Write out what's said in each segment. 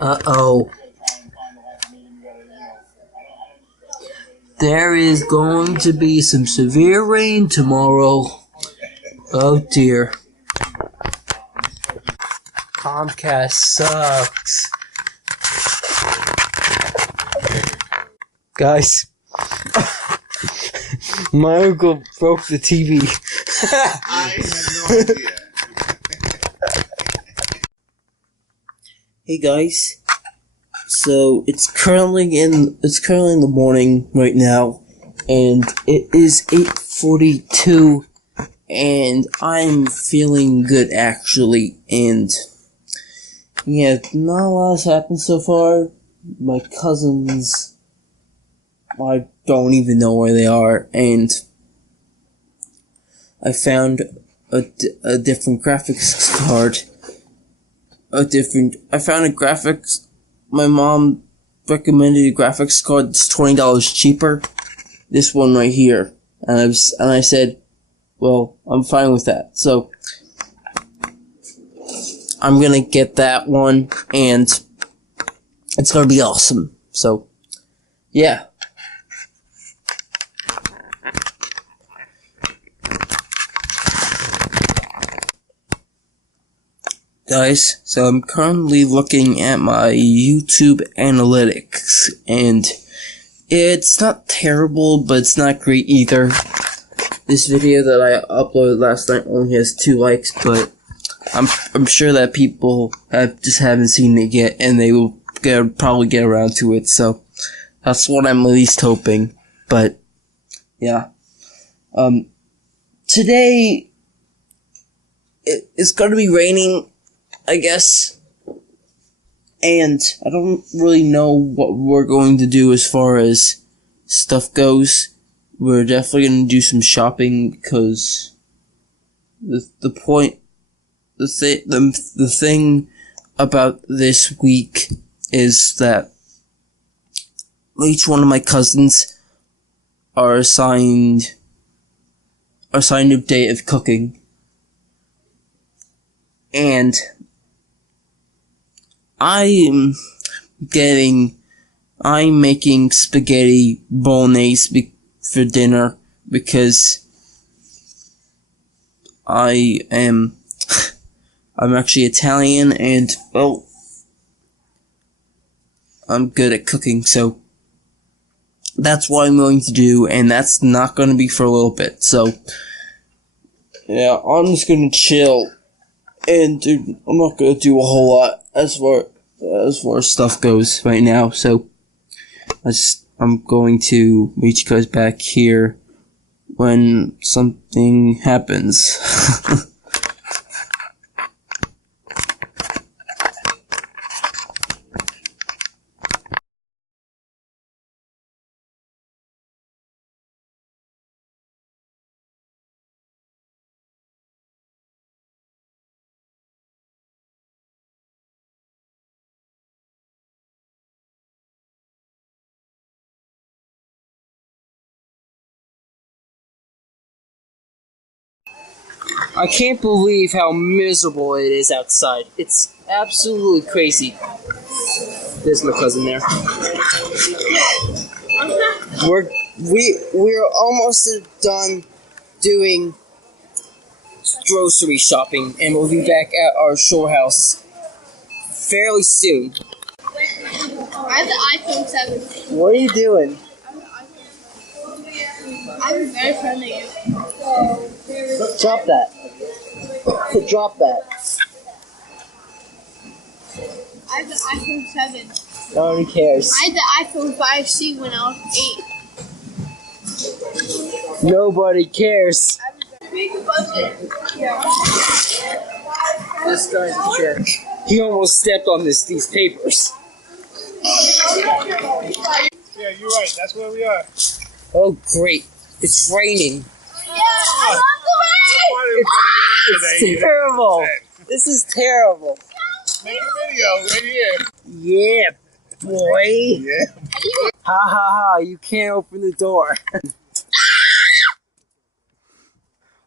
Uh-oh. There is going to be some severe rain tomorrow. Oh dear. Comcast sucks. Guys, my uncle broke the TV. I have no idea. Hey guys, so it's currently in the morning right now, and it is 8:42, and I'm feeling good actually, and yeah, not a lot has happened so far. My cousins, I don't even know where they are, and I found a different graphics card. I found a graphics. My mom recommended a graphics card that's $20 cheaper. This one right here, and I said, well, I'm fine with that. So I'm gonna get that one, and it's gonna be awesome. So yeah. Guys, so I'm currently looking at my YouTube analytics, and it's not terrible, but it's not great either. This video that I uploaded last night only has 2 likes, but I'm sure that people haven't seen it yet, and they will probably get around to it. So that's what I'm at least hoping. But yeah, today it's gonna be raining, I guess, and I don't really know what we're going to do as far as stuff goes. We're definitely going to do some shopping, because the thing about this week is that each one of my cousins are assigned a day of cooking, and I'm making spaghetti bolognese for dinner, because I'm actually Italian, and, well, I'm good at cooking, so that's what I'm going to do, and that's not going to be for a little bit. So yeah, I'm just going to chill, and I'm not going to do a whole lot as far as stuff goes right now. So I'm going to meet you guys back here when something happens. I can't believe how miserable it is outside. It's absolutely crazy. There's my cousin there. We're almost done doing grocery shopping, and we'll be back at our shore house fairly soon. I have the iPhone 7. What are you doing? I'm very friendly. Drop that. Drop that. I have the iPhone 7. Nobody cares. I had the iPhone 5C when I was 8. Nobody cares. Big budget. Yeah. This guy's a jerk. He almost stepped on these papers. Yeah, you're right. That's where we are. Oh, great. It's raining. Yeah, I love the rain! It's terrible. This is terrible. Make a video right here. Yeah, boy. Yeah. Ha ha ha, you can't open the door.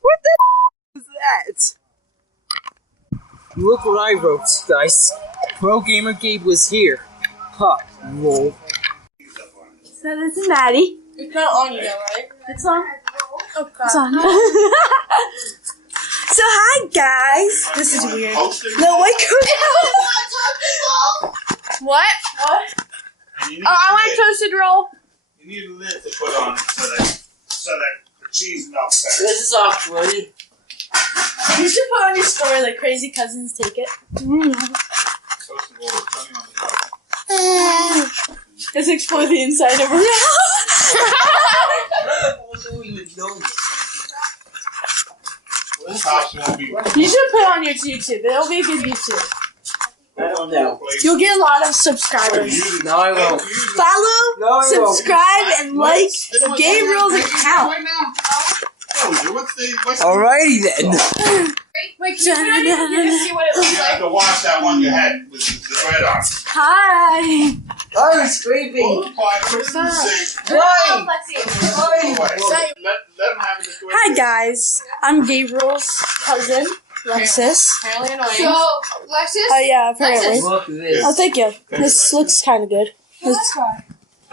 What the is that? Look what I wrote, guys. Pro Gamer Gabe was here. Huh. Roll. So this is Maddie. It's not on you though, right? It's on. Oh god. It's on. So hi guys. This is weird. No, wait, What? You Oh, I want a toasted roll. You need a lid to put on so that the cheese melts better. This is awkward. You should put on your story like crazy cousins take it. Toasted roll with honey on the top. Let's explore the inside of her The tops won't be. You should put on your YouTube. It'll be a good YouTube. I don't know. You'll get a lot of subscribers. No, I won't. Follow, No, I won't. subscribe, and like Gabriel's account. Right now. What's the Alrighty then. Wait, you're gonna see what it You looks have like. to wash that one you had with the bread on. Hi. I'm scraping. Why? Let them have it this way. Hi guys. I'm Gabriel's cousin, Lexus. Apparently annoying. So, Lexus? Oh yeah, apparently. Look at this. Oh, thank you. This looks kind of good. Now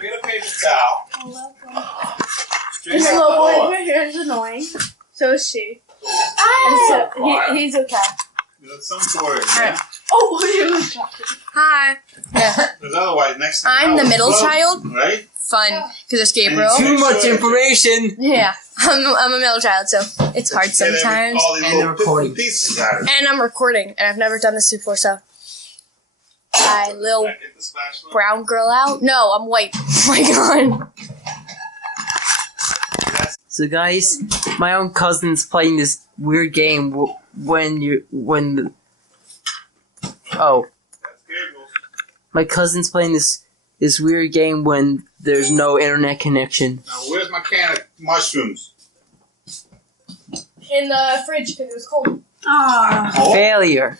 get a paper towel. Straighten This out little the boy oil. over here is annoying. So is she. Ah. And so he's okay. There's some sort of yeah? Oh, what are you talking? Hi. Because otherwise, next time I'm the middle child. right? Fun, because it's Gabriel. Too much information. Yeah, I'm a middle child, so it's hard Get every- sometimes. all these And little the recording. pieces out of it. And I'm recording, and I've never done this before, so. Hi, little Get the spatula. brown girl out. No, I'm white. Oh my god. So guys, my own cousin's playing this weird game oh, That's Gabriel's. my cousin's playing this weird game when there's no internet connection. Now, where's my can of mushrooms? In the fridge because it was cold. Ah. Oh, Failure.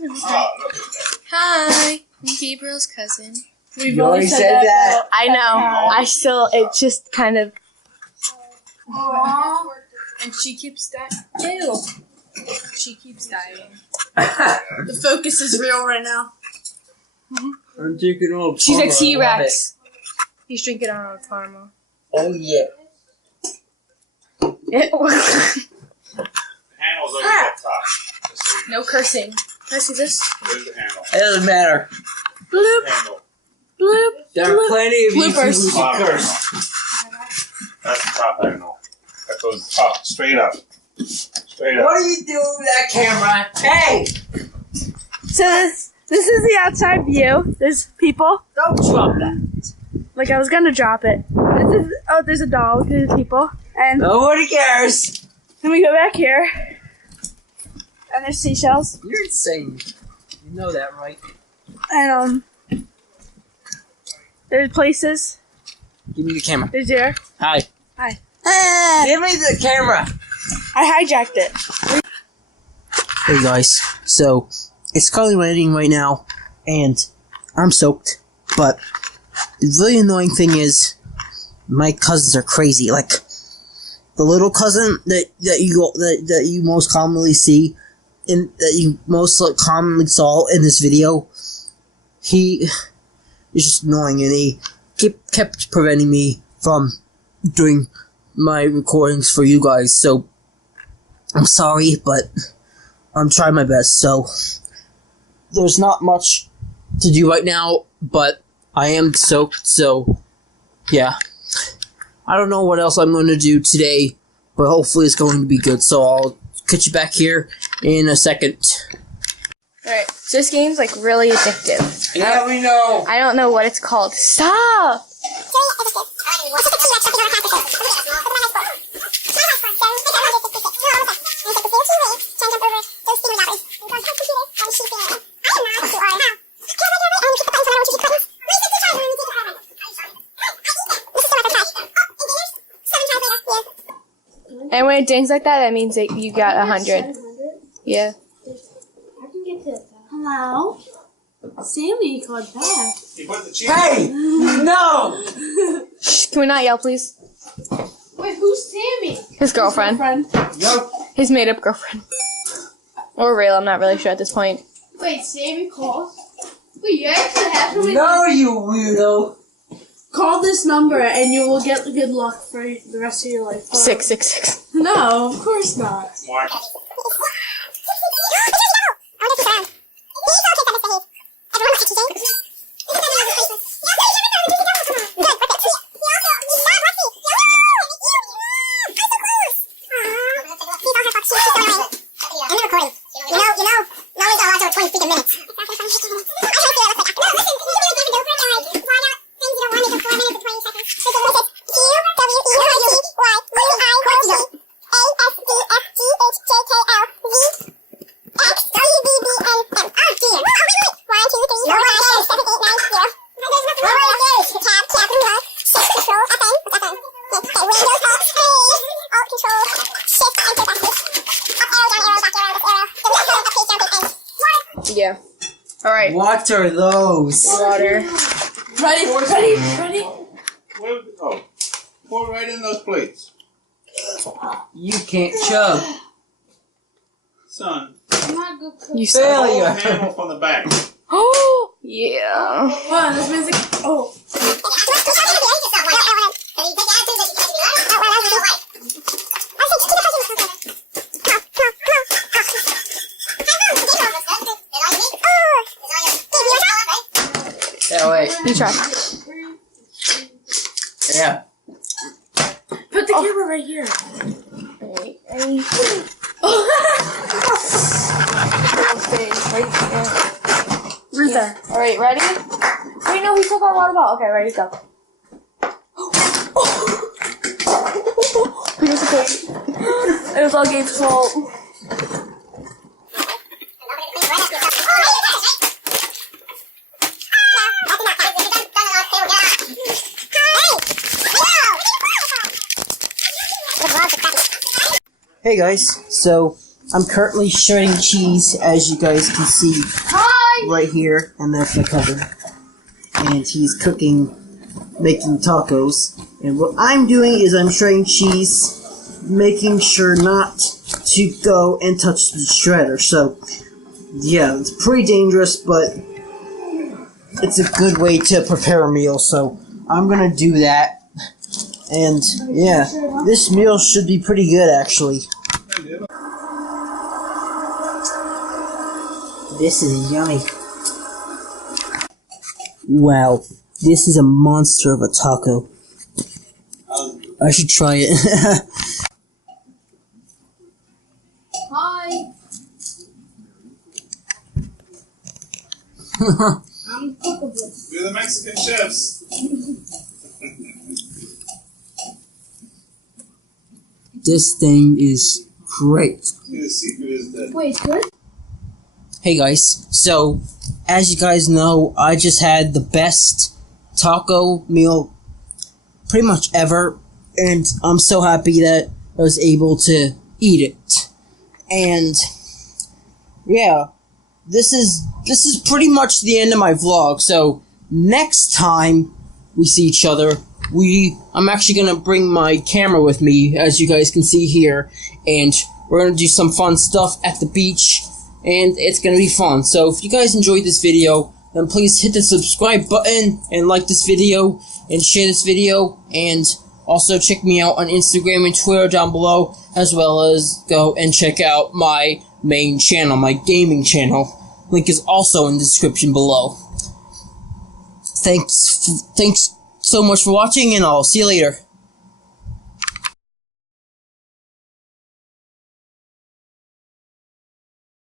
look at that. Hi, I'm Gabriel's cousin. We've You always already said said that. I know. I still, it just kind of. And she keeps dying. Ew. She keeps dying. The focus is real right now. I'm drinking old She's a Parma, I love T-Rex. He's drinking on a caramel. it. Oh yeah. The handle's always up top. Just so you know. No cursing. Can I see this? Where's the handle? It doesn't matter. Bloop, Handle. bloop. There are plenty of Bloopers. YouTubers who Bottom curse. That's the top handle. That goes up, straight up. Straight up. What are you doing with that camera? Hey! So this is the outside view. There's people. Don't drop that. Like I was gonna drop it. There's a dog. There's people. And Nobody cares. then we go back here. And there's seashells. You're insane. You know that, right? And there's places. Give me the camera. There's there. Hi. Hi. Give me the camera. I hijacked it. Hey guys, so it's currently raining right now, and I'm soaked. But the really annoying thing is, my cousins are crazy. Like the little cousin that you most commonly see, that you most commonly saw in this video, he is just annoying, and he kept preventing me from doing my recordings for you guys. So I'm sorry, but I'm trying my best. So there's not much to do right now, but I am soaked, so yeah. I don't know what else I'm going to do today, but hopefully it's going to be good. So I'll catch you back here in a second. Alright, so this game's like really addictive. Yeah, we know. I don't know what it's called. Stop! And when it dings like that, that means that you got 100. Yeah. Hello? Sammy called back. You put the cheese Hey! No! Shh, can we not yell, please? Wait, who's Sammy? His girlfriend. No. His made-up girlfriend. Or real, I'm not really sure at this point. Wait, Wait, Sammy calls? Wait, you actually have to No, you weirdo. Call this number and you will get good luck for the rest of your life. 666. No, of course not. Mark. Yeah. Alright. What are those? Water. Ready? Where, oh, pour right in those plates. You can't chug. Son, I'm not good cook. You Failure. handle from the back. Oh, yeah. Wow, this music. Oh. Yeah, wait. You try. Yeah. Put the camera right here. Wait. Right there. Alright, ready? Wait, no, we took our water bottle. Okay, ready, go. We just okay. It was all Gabe's fault. Hey guys, so I'm currently shredding cheese, as you guys can see right here, and that's my cousin. And he's cooking, making tacos. And what I'm doing is I'm shredding cheese, making sure not to go and touch the shredder. So, yeah, it's pretty dangerous, but it's a good way to prepare a meal, so I'm gonna do that. And, yeah, this meal should be pretty good, actually. This is yummy. Wow, this is a monster of a taco. I should try it. Hi. I'm cookable. We're the Mexican chefs. This thing is great. The secret is that. Wait, it's good? Hey guys, so as you guys know, I just had the best taco meal pretty much ever, and I'm so happy that I was able to eat it. And yeah, this is pretty much the end of my vlog. So next time we see each other, I'm actually gonna bring my camera with me, as you guys can see here, and we're gonna do some fun stuff at the beach, and it's gonna be fun. So if you guys enjoyed this video, then please hit the subscribe button and like this video and share this video, and also check me out on Instagram and Twitter down below, as well as go and check out my main channel, my gaming channel. Link is also in the description below. Thanks so much for watching, and I'll see you later.